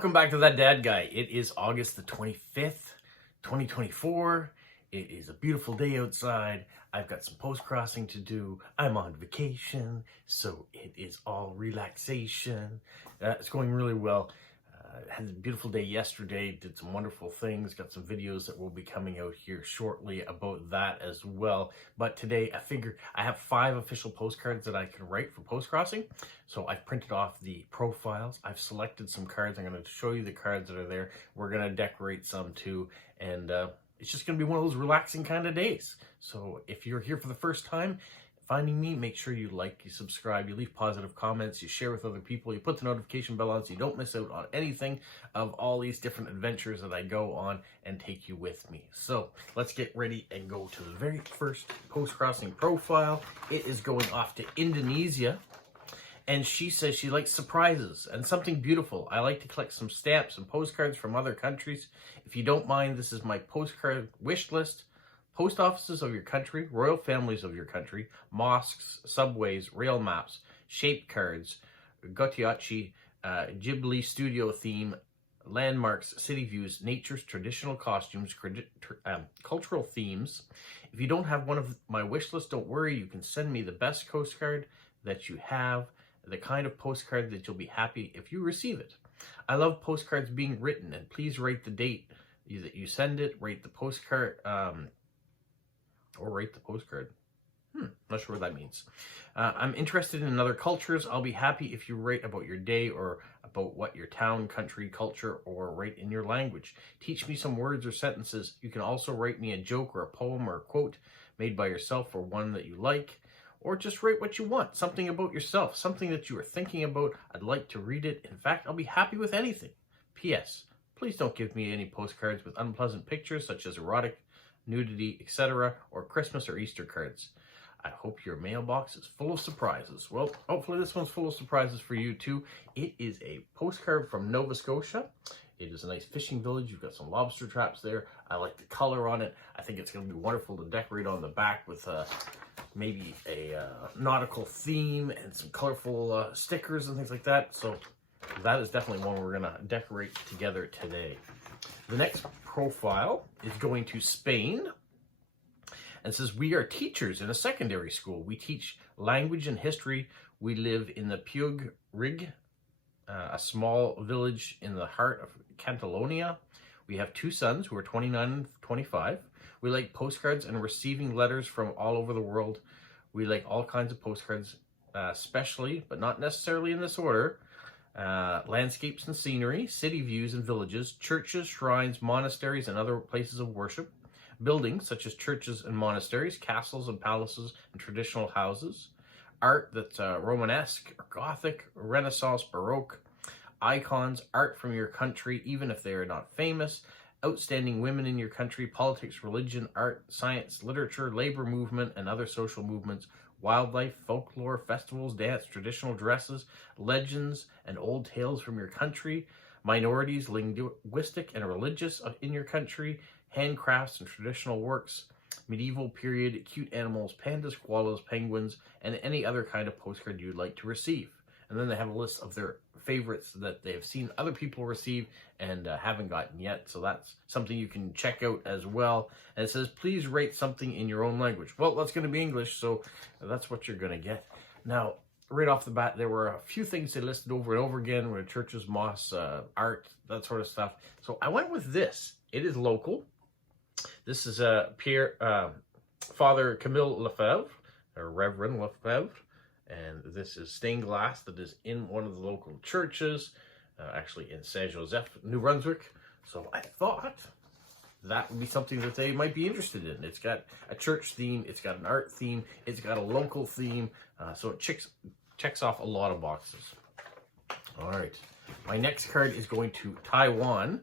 Welcome back to That Dad Guy. It is August the 25th, 2024. It is a beautiful day outside. I've got some post-crossing to do. I'm on vacation, so it is all relaxation. It's going really well. Had a beautiful day yesterday, did some wonderful things, got some videos that will be coming out here shortly about that as well. But today I figured I have 5 official postcards that I can write for Postcrossing. So I've printed off the profiles. I've selected some cards. I'm going to show you the cards that are there. We're going to decorate some too. And it's just going to be one of those relaxing kind of days. So if you're here for the first time, finding me, make sure you like, you subscribe, you leave positive comments, you share with other people, you put the notification bell on so you don't miss out on anything of all these different adventures that I go on and take you with me. So let's get ready and go to the very first post-crossing profile. It is going off to Indonesia. And she says she likes surprises and something beautiful. I like to collect some stamps and postcards from other countries. If you don't mind, this is my postcard wish list. Post offices of your country, royal families of your country, mosques, subways, rail maps, shaped cards, Gotiachi, Ghibli studio theme, landmarks, city views, nature's traditional costumes, cultural themes. If you don't have one of my wish list, don't worry. You can send me the best postcard that you have, the kind of postcard that you'll be happy if you receive it. I love postcards being written, and please write the date that you send it, rate the postcard, or rate the postcard. Not sure what that means. I'm interested in other cultures. I'll be happy if you write about your day or about what your town, country, culture, or write in your language. Teach me some words or sentences. You can also write me a joke or a poem or a quote made by yourself or one that you like. Or just write what you want, something about yourself, something that you are thinking about. I'd like to read it. In fact, I'll be happy with anything. P.S. Please don't give me any postcards with unpleasant pictures such as erotic, nudity, etc., or Christmas or Easter cards. I hope your mailbox is full of surprises. Well, hopefully this one's full of surprises for you too. It is a postcard from Nova Scotia. It is a nice fishing village. You've got some lobster traps there. I like the color on it. I think it's going to be wonderful to decorate on the back with maybe a nautical theme and some colorful stickers and things like that. So that is definitely one we're going to decorate together today. The next profile is going to Spain and says, we are teachers in a secondary school. We teach language and history. We live in the Puig Rig, a small village in the heart of Catalonia. We have 2 sons who are 29 and 25. We like postcards and receiving letters from all over the world. We like all kinds of postcards, especially, but not necessarily in this order, landscapes and scenery, city views and villages, churches, shrines, monasteries, and other places of worship, buildings such as churches and monasteries, castles and palaces, and traditional houses, art that's Romanesque, or Gothic, Renaissance, Baroque, icons, art from your country, even if they are not famous, outstanding women in your country, politics, religion, art, science, literature, labor movement, and other social movements, wildlife, folklore, festivals, dance, traditional dresses, legends, and old tales from your country, minorities, linguistic and religious in your country, handcrafts and traditional works, medieval period, cute animals, pandas, koalas, penguins, and any other kind of postcard you'd like to receive. And then they have a list of their favorites that they have seen other people receive and haven't gotten yet. So that's something you can check out as well. And it says, please rate something in your own language. Well, that's going to be English, so that's what you're going to get. Now, right off the bat, there were a few things they listed over and over again, with churches, mosques, art, that sort of stuff. So I went with this. It is local. This is Father Camille Lefebvre, or Reverend Lefebvre. And this is stained glass that is in one of the local churches, actually in Saint Joseph, New Brunswick. So I thought that would be something that they might be interested in. It's got a church theme, it's got an art theme, it's got a local theme, so it checks off a lot of boxes. All right, my next card is going to Taiwan,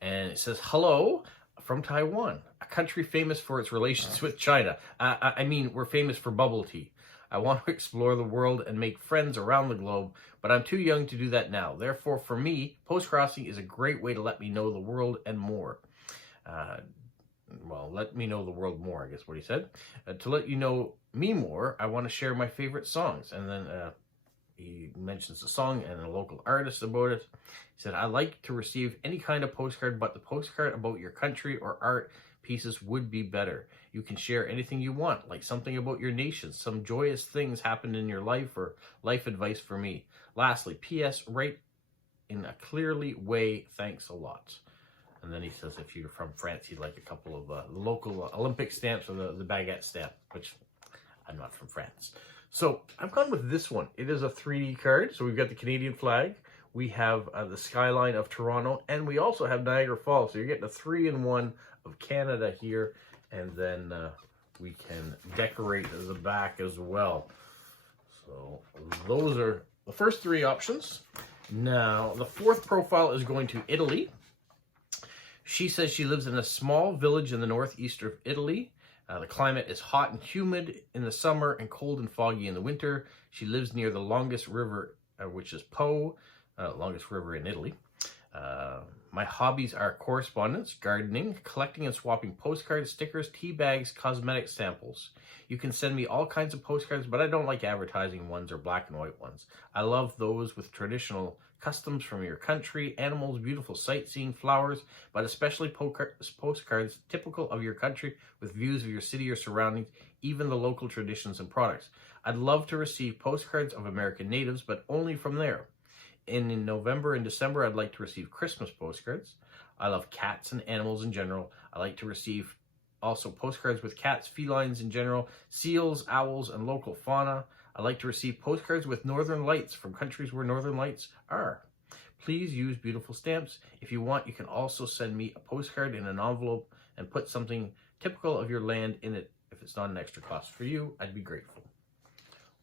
and it says, hello from Taiwan, a country famous for its relations with China. I mean, we're famous for bubble tea. I want to explore the world and make friends around the globe, but I'm too young to do that now. Therefore, for me, postcrossing is a great way to let me know the world and more. Well, let me know the world more, I guess what he said. To let you know me more, I want to share my favorite songs. And then he mentions the song and a local artist about it. He said, I like to receive any kind of postcard, but the postcard about your country or art pieces would be better. You can share anything you want, like something about your nation, some joyous things happened in your life, or life advice for me. Lastly, P.S. Write in a clearly way. Thanks a lot. And then he says if you're from France, he'd like a couple of local Olympic stamps or the baguette stamp, which I'm not from France. So I've gone with this one. It is a 3D card. So we've got the Canadian flag. We have the skyline of Toronto. And we also have Niagara Falls. So you're getting a 3-in-1 of Canada here. And then we can decorate the back as well. So those are the first 3 options. Now, the 4th profile is going to Italy. She says she lives in a small village in the northeast of Italy. The climate is hot and humid in the summer and cold and foggy in the winter. She lives near the longest river, which is Po, longest river in Italy. My hobbies are correspondence, gardening, collecting and swapping postcards, stickers, tea bags, cosmetic samples. You can send me all kinds of postcards, but I don't like advertising ones or black and white ones. I love those with traditional customs from your country, animals, beautiful sightseeing, flowers, but especially postcards typical of your country with views of your city or surroundings, even the local traditions and products. I'd love to receive postcards of American natives, but only from there. In November and December, I'd like to receive Christmas postcards. I love cats and animals in general. I like to receive also postcards with cats, felines in general, seals, owls, and local fauna. I like to receive postcards with northern lights from countries where northern lights are. Please use beautiful stamps. If you want, you can also send me a postcard in an envelope and put something typical of your land in it. If it's not an extra cost for you, I'd be grateful.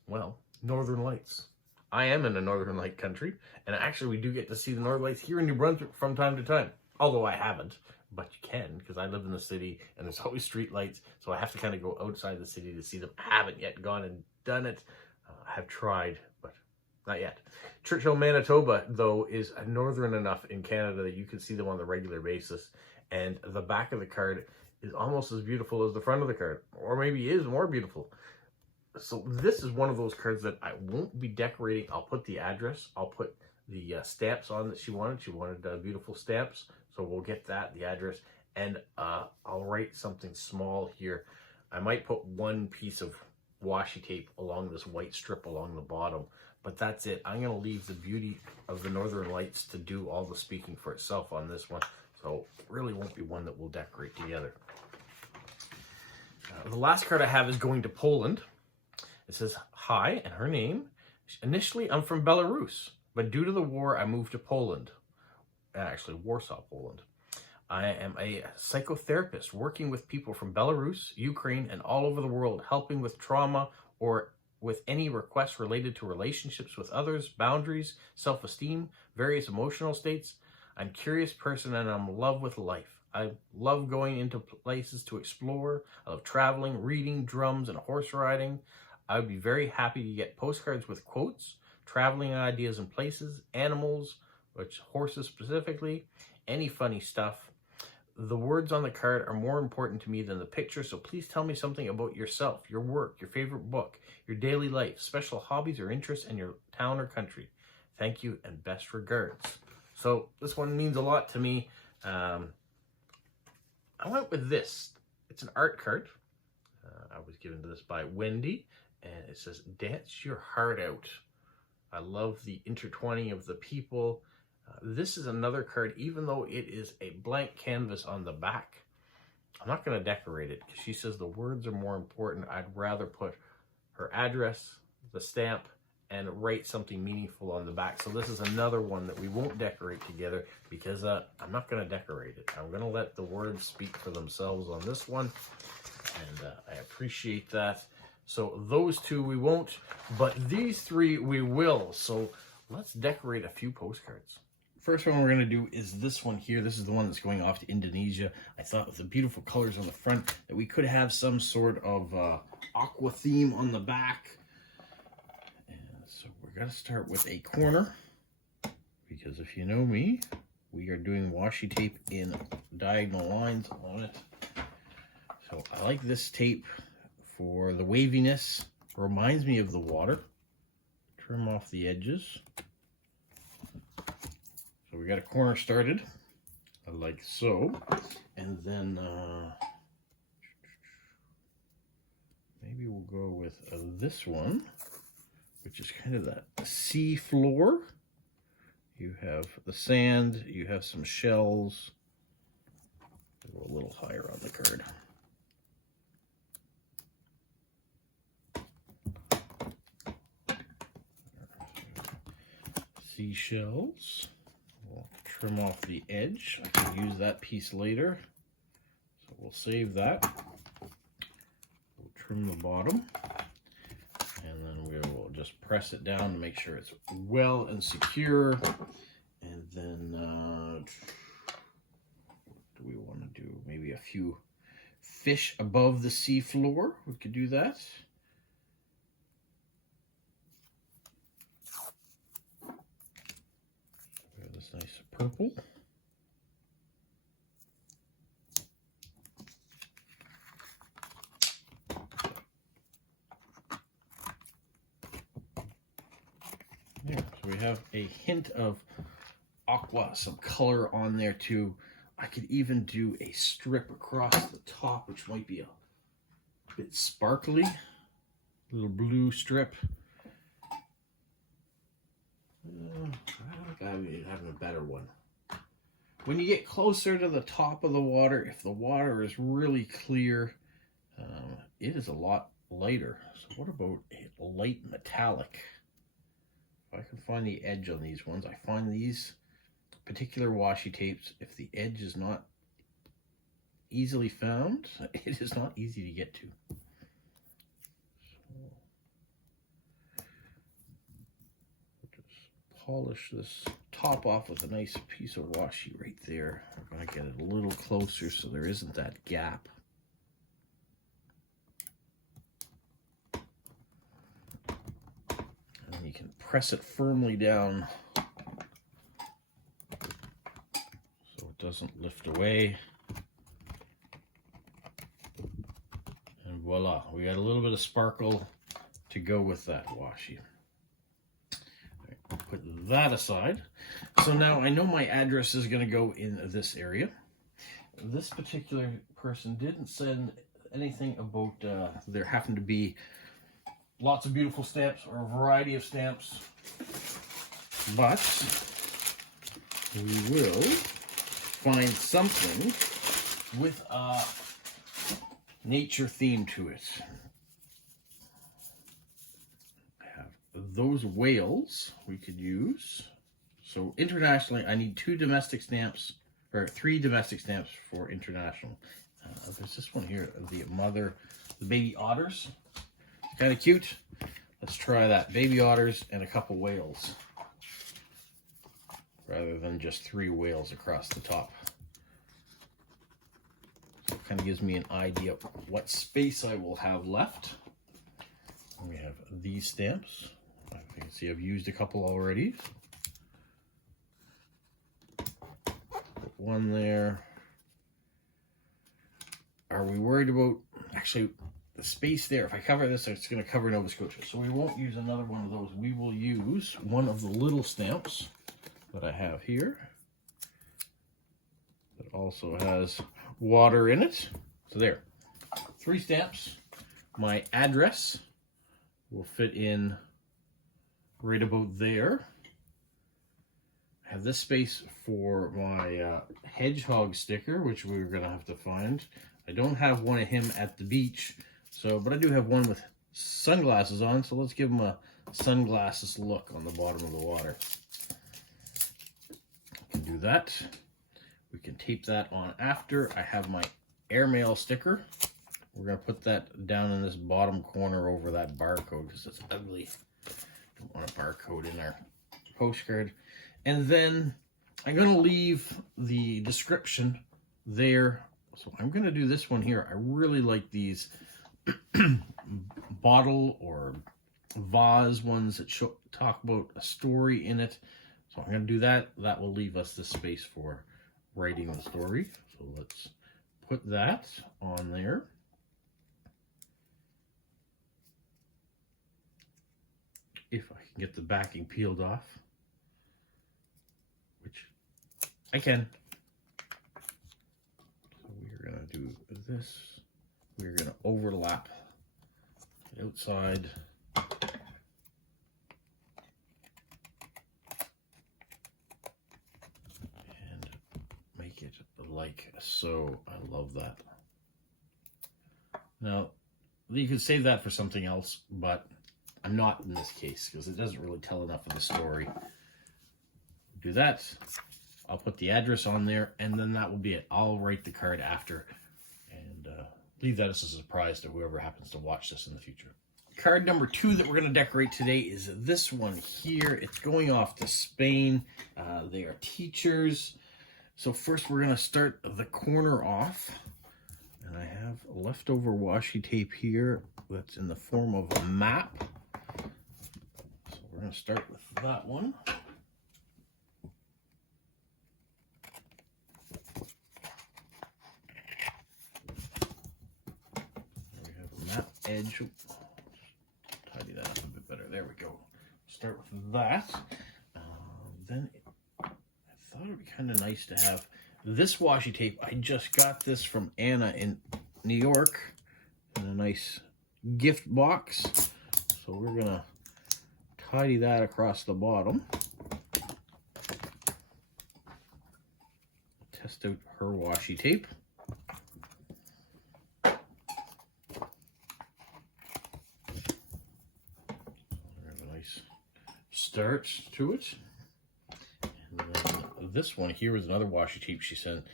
Well, northern lights. I am in a northern light country, and actually we do get to see the northern lights here in New Brunswick from time to time. Although I haven't, but you can, because I live in the city and there's always street lights, so I have to kind of go outside the city to see them. I haven't yet gone and done it. I have tried, but not yet. Churchill, Manitoba, though, is northern enough in Canada that you can see them on a regular basis, and the back of the card is almost as beautiful as the front of the card, or maybe is more beautiful. So this is one of those cards that I won't be decorating. I'll put the address. I'll put the stamps on that she wanted. She wanted beautiful stamps. So we'll get that, the address. And I'll write something small here. I might put one piece of washi tape along this white strip along the bottom. But that's it. I'm going to leave the beauty of the Northern Lights to do all the speaking for itself on this one. So it really won't be one that we'll decorate together. The last card I have is going to Poland. It says, hi, and her name. Initially, I'm from Belarus, but due to the war, I moved to Poland. Actually, Warsaw, Poland. I am a psychotherapist working with people from Belarus, Ukraine, and all over the world, helping with trauma or with any requests related to relationships with others, boundaries, self-esteem, various emotional states. I'm a curious person and I'm in love with life. I love going into places to explore. I love traveling, reading, drums, and horse riding. I would be very happy to get postcards with quotes, traveling ideas and places, animals, which horses specifically, any funny stuff. The words on the card are more important to me than the picture, so please tell me something about yourself, your work, your favorite book, your daily life, special hobbies or interests in your town or country. Thank you and best regards. So this one means a lot to me. I went with this. It's an art card. I was given this by Wendy. And it says, dance your heart out. I love the intertwining of the people. This is another card, even though it is a blank canvas on the back. I'm not going to decorate it because she says the words are more important. I'd rather put her address, the stamp, and write something meaningful on the back. So this is another one that we won't decorate together because I'm not going to decorate it. I'm going to let the words speak for themselves on this one. And I appreciate that. So those two we won't, but these three we will. So let's decorate a few postcards. First one we're going to do is this one here. This is the one that's going off to Indonesia. I thought with the beautiful colors on the front that we could have some sort of aqua theme on the back. And so we're going to start with a corner because if you know me, we are doing washi tape in diagonal lines on it. So I like this tape for the waviness. Reminds me of the water. trim off the edges. So we got a corner started, like so. And then maybe we'll go with this one, which is kind of that sea floor. You have the sand, you have some shells. I'll go a little higher on the card. Seashells. We'll trim off the edge. I can use that piece later, so we'll save that. We'll trim the bottom, and then we will just press it down to make sure it's well and secure. And then what do we want to do? Maybe a few fish above the sea floor. We could do that. We have this nice purple. There, so we have a hint of aqua, some color on there too. I could even do a strip across the top, which might be a bit sparkly. Little blue strip. I think I'm having a better one. When you get closer to the top of the water, if the water is really clear, it is a lot lighter. So what about a light metallic? If I can find the edge on these ones, I find these particular washi tapes, if the edge is not easily found, it is not easy to get to. So just polish this top off with a nice piece of washi right there. I'm going to get it a little closer so there isn't that gap. And you can press it firmly down so it doesn't lift away. And voila, we got a little bit of sparkle to go with that washi. Put that aside. So now I know my address is going to go in this area. This particular person didn't send anything about there having to be lots of beautiful stamps or a variety of stamps, but we will find something with a nature theme to it. Those whales we could use. So internationally, I need 2 domestic stamps, or 3 domestic stamps for international. There's this one here, the baby otters. It's kind of cute. Let's try that. Baby otters and a couple whales, rather than just 3 whales across the top. So it kind of gives me an idea of what space I will have left. And we have these stamps. You can see I've used a couple already. Put one there. Are we worried about, actually, the space there? If I cover this, it's going to cover Nova Scotia. So we won't use another one of those. We will use one of the little stamps that I have here. That also has water in it. So there. 3 stamps. My address will fit in right about there. I have this space for my hedgehog sticker, which we're gonna have to find. I don't have one of him at the beach, but I do have one with sunglasses on, so let's give him a sunglasses look on the bottom of the water. We can do that. We can tape that on after. I have my airmail sticker. We're gonna put that down in this bottom corner over that barcode because it's ugly. Don't want a barcode in our postcard. And then I'm gonna leave the description there. So I'm gonna do this one here. I really like these bottle or vase ones that talk about a story in it. So I'm gonna do that. That will leave us the space for writing the story. So let's put that on there. if I can get the backing peeled off, which I can. So we're going to do this. We're going to overlap the outside. And make it like so. I love that. Now, you could save that for something else, but I'm not in this case because it doesn't really tell enough of the story. Do that. I'll put the address on there, and then that will be it. I'll write the card after and leave that as a surprise to whoever happens to watch this in the future. Card number 2 that we're going to decorate today is this one here. It's going off to Spain. They are teachers. So first we're going to start the corner off. And I have leftover washi tape here that's in the form of a map. So we're going to start with that one. There we have a map edge. Tidy that up a bit better. There we go. Start with that. Then I thought it would be kind of nice to have this washi tape. I just got this from Anna in New York in a nice gift box. So we're going to tidy that across the bottom. Test out her washi tape. We have a nice start to it. And then this one here is another washi tape she sent.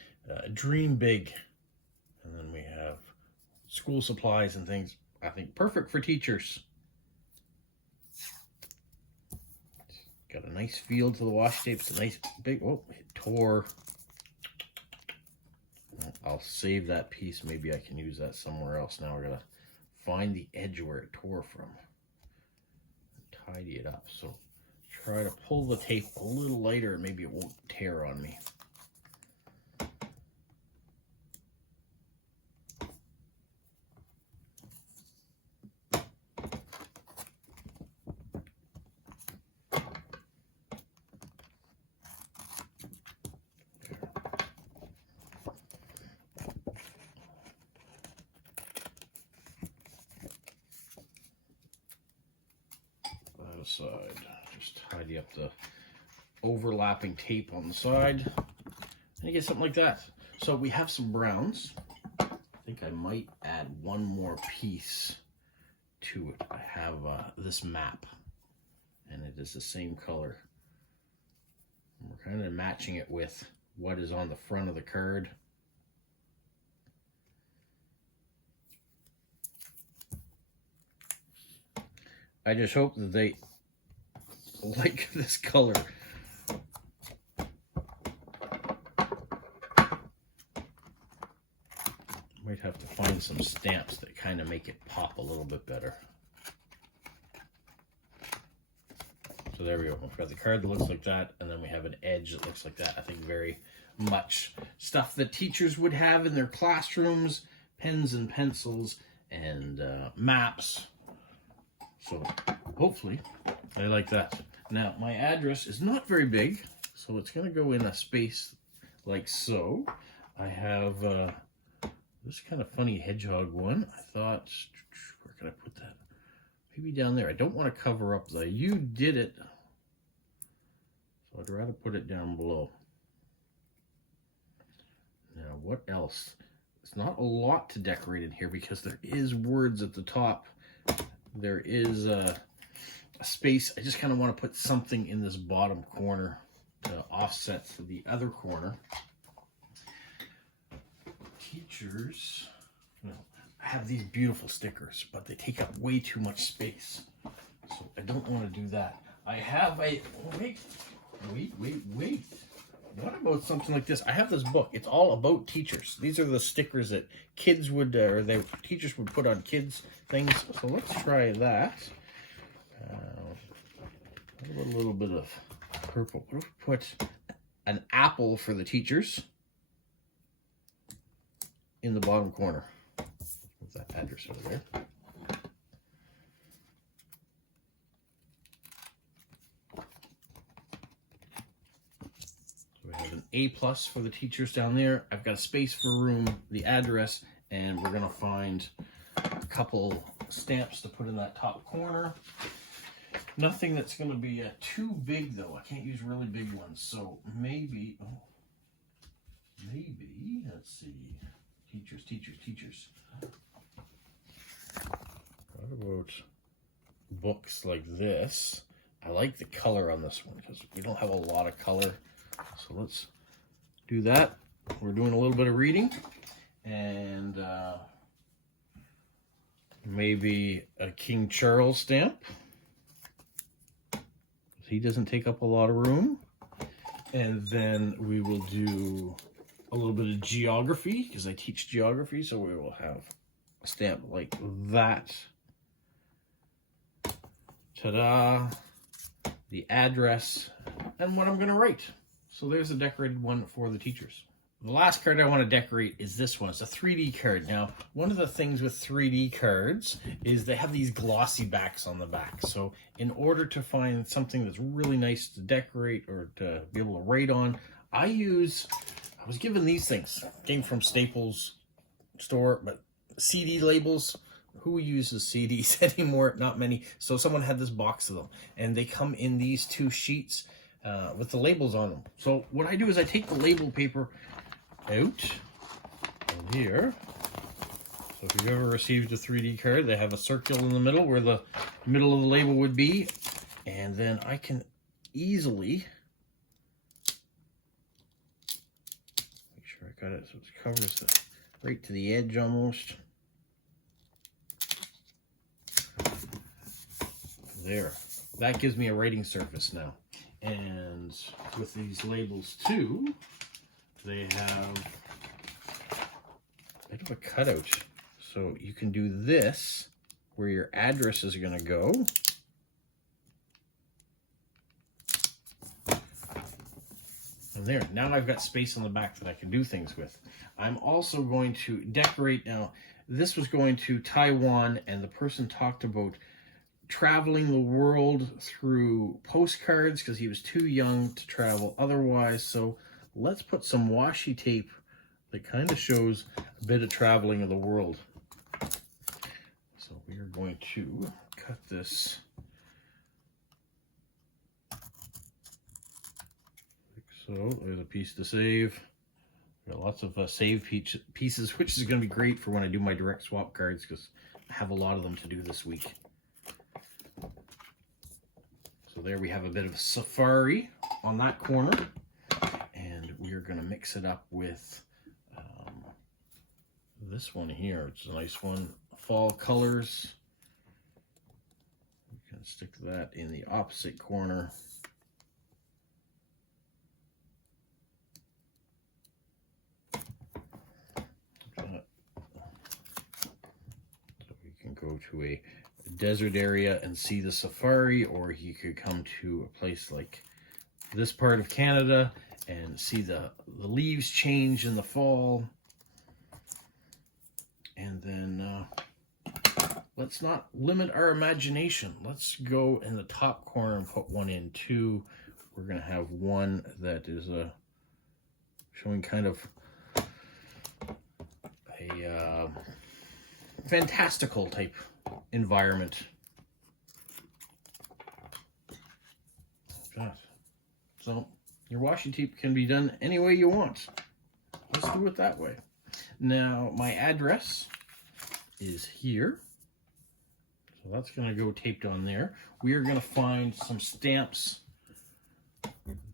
Dream Big. And then we have school supplies and things. I think perfect for teachers. It's got a nice feel to the washi tape. It's a nice big, oh, it tore. I'll save that piece. Maybe I can use that somewhere else. Now we're going to find the edge where it tore from. And tidy it up. So try to pull the tape a little lighter and maybe it won't tear on me. Side, just tidy up the overlapping tape on the side, and you get something like that. So we have some browns. I think I might add one more piece to it. I have this map, and it is the same color. And we're kind of matching it with what is on the front of the card. I just hope that they like this color. Might have to find some stamps that kind of make it pop a little bit better. So there we go. We've got the card that looks like that, and then we have an edge that looks like that. I think very much stuff that teachers would have in their classrooms, pens and pencils, and maps. So hopefully I like that. Now my address is not very big, so it's going to go in a space like so. I have this kind of funny hedgehog one. I thought, where can I put that? Maybe down there. I don't want to cover up the "you did it," so I'd rather put it down below. Now what else? It's not a lot to decorate in here because there is words at the top. There is a space. I just kind of want to put something in this bottom corner to offset to the other corner. Teachers, well, I have these beautiful stickers, but they take up way too much space. So I don't want to do that. I have a, wait. What about something like this? I have this book. It's all about teachers. These are the stickers that kids would, or teachers would put on kids' things. So let's try that. A little bit of purple. What if we put an apple for the teachers in the bottom corner? Put that address over there. we have an A+ for the teachers down there. I've got a space for room, the address, and we're gonna find a couple stamps to put in that top corner. Nothing that's gonna be too big though. I can't use really big ones. So maybe, let's see. Teachers. What about books like this? I like the color on this one because we don't have a lot of color. So let's do that. We're doing a little bit of reading, and maybe a King Charles stamp. He doesn't take up a lot of room. And then we will do a little bit of geography because I teach geography, so we will have a stamp like that. Ta-da! The address and what I'm going to write. So there's a decorated one for the teachers. The last card I want to decorate is this one. It's a 3D card. Now, one of the things with 3D cards is they have these glossy backs on the back. So in order to find something that's really nice to decorate or to be able to write on, I was given these things. Came from Staples store, but CD labels. Who uses CDs anymore? Not many. So someone had this box of them, and they come in these 2 sheets with the labels on them. So what I do is I take the label paper out and here. So if you've ever received a 3D card, they have a circle in the middle where the middle of the label would be, and then I can easily make sure I got it so it covers right to the edge almost. There. That gives me a writing surface now. And with these labels too, they have a bit of a cutout. So you can do this where your address is going to go. And there. Now I've got space on the back that I can do things with. I'm also going to decorate. Now, this was going to Taiwan, and the person talked about traveling the world through postcards because he was too young to travel otherwise. So let's put some washi tape that kind of shows a bit of traveling of the world. So we are going to cut this like so. There's a piece to save. Got lots of save pieces, which is going to be great for when I do my direct swap cards because I have a lot of them to do this week. So there we have a bit of a safari on that corner, and we are going to mix it up with this one here. It's a nice one, fall colors. We can stick that in the opposite corner. So we can go to a desert area and see the safari, or you could come to a place like this part of Canada and see the leaves change in the fall. And then let's not limit our imagination. Let's go in the top corner and put one in too. We're going to have one that is showing kind of a fantastical type environment. So your washi tape can be done any way you want. Let's do it that way. Now my address is here, so that's going to go taped on there. We are going to find some stamps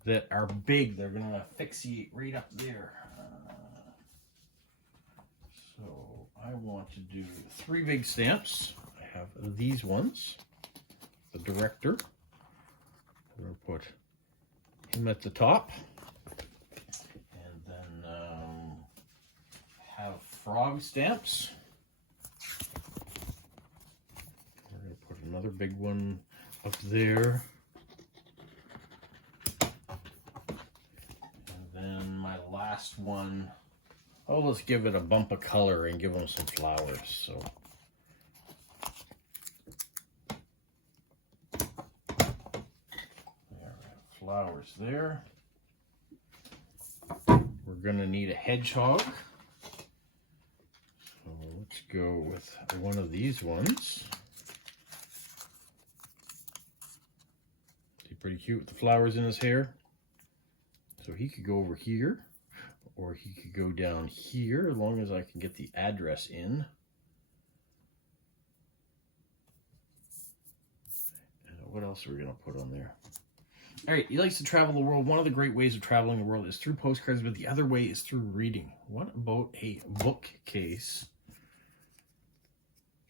that are big. They're going to asphyxiate right up there. So I want to do 3 big stamps. I have these ones. The director. We're going to put him at the top. And then have frog stamps. We're going to put another big one up there. And then my last one, oh, let's give it a bump of color and give them some flowers. So there we have flowers there. We're gonna need a hedgehog. So let's go with one of these ones. He's pretty cute with the flowers in his hair. So he could go over here, or he could go down here, as long as I can get the address in. And what else are we gonna put on there? All right, he likes to travel the world. One of the great ways of traveling the world is through postcards, but the other way is through reading. What about a bookcase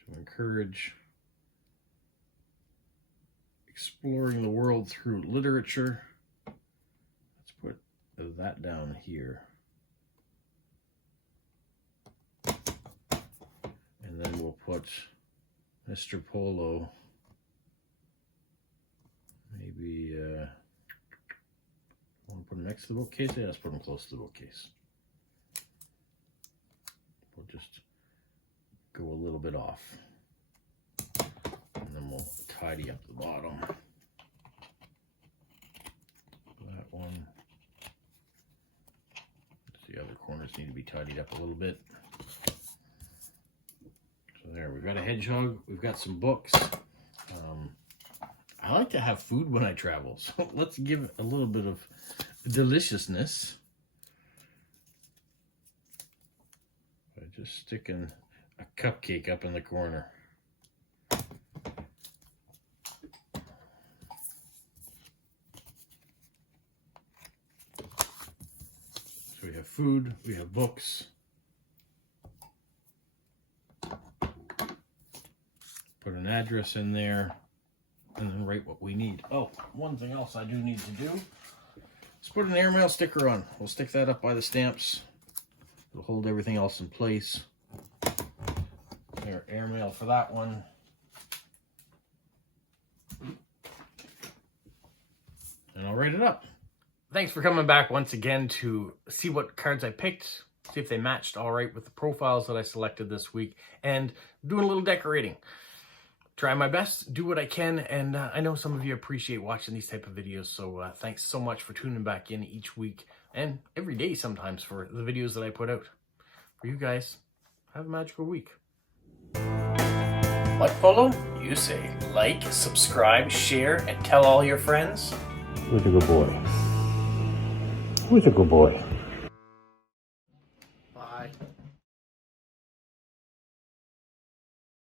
to encourage exploring the world through literature? Let's put that down here. And then we'll put Mr. Polo, maybe, want to put him next to the bookcase? Yeah, let's put him close to the bookcase. We'll just go a little bit off. And then we'll tidy up the bottom. That one. The other corners need to be tidied up a little bit. So there, we've got a hedgehog. We've got some books. I like to have food when I travel, so let's give it a little bit of deliciousness by just sticking a cupcake up in the corner. So we have food, we have books. Put an address in there. And then write what we need. Oh, one thing else I do need to do. Let's put an airmail sticker on. We'll stick that up by the stamps. It'll hold everything else in place. There, airmail for that one. And I'll write it up. Thanks for coming back once again to see what cards I picked. See if they matched all right with the profiles that I selected this week. And doing a little decorating. Try my best, do what I can, and I know some of you appreciate watching these type of videos, so thanks so much for tuning back in each week, and every day sometimes for the videos that I put out. For you guys, have a magical week. What, Polo? You say like, subscribe, share, and tell all your friends? Who's a good boy? Who's a good boy?